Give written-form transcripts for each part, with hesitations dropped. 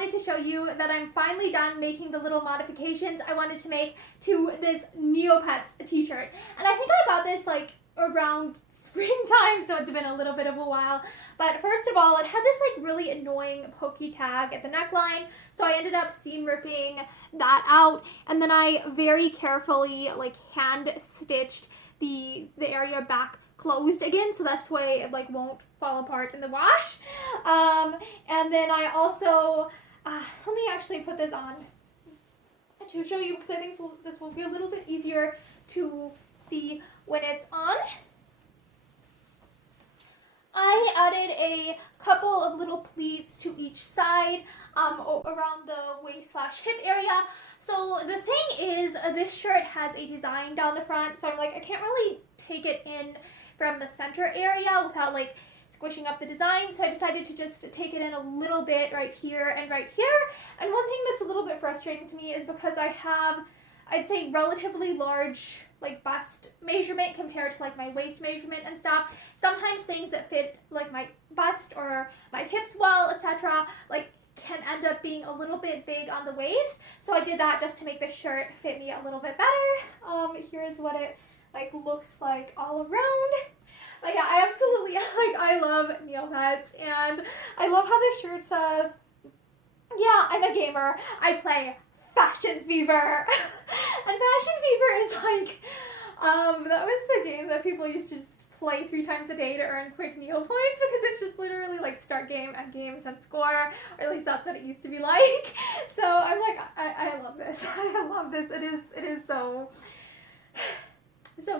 wanted to show you that I'm finally done making the little modifications I wanted to make to this Neopets t-shirt. And I think I got this like around springtime, so it's been a little bit of a while. But first of all, it had this like really annoying pokey tag at the neckline, so I ended up seam ripping that out, and then I very carefully like hand stitched the area back closed again, so this way it like won't fall apart in the wash. And then I also let me actually put this on to show you, because I think this will be a little bit easier to see when it's on. I added a couple of little pleats to each side around the waist/hip area. So the thing is, this shirt has a design down the front, so I'm like, I can't really take it in from the center area without like squishing up the design, so I decided to just take it in a little bit right here and right here. And one thing that's a little bit frustrating to me is because I have, I'd say, relatively large like bust measurement compared to like my waist measurement and stuff. Sometimes things that fit like my bust or my hips well, etc., like can end up being a little bit big on the waist. So I did that just to make the shirt fit me a little bit better. Here's what it like looks like all around. But yeah, I absolutely I love Neopets, and I love how this shirt says, yeah, I'm a gamer, I play Fashion Fever. And Fashion Fever is like, that was the game that people used to just play 3 times a day to earn quick Neo points, because it's just literally like start game, end game, send score, or at least that's what it used to be like. So I'm like, I love this. I love this. It is so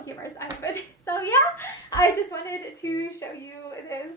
humorous. I love it. So yeah, I just wanted to show you this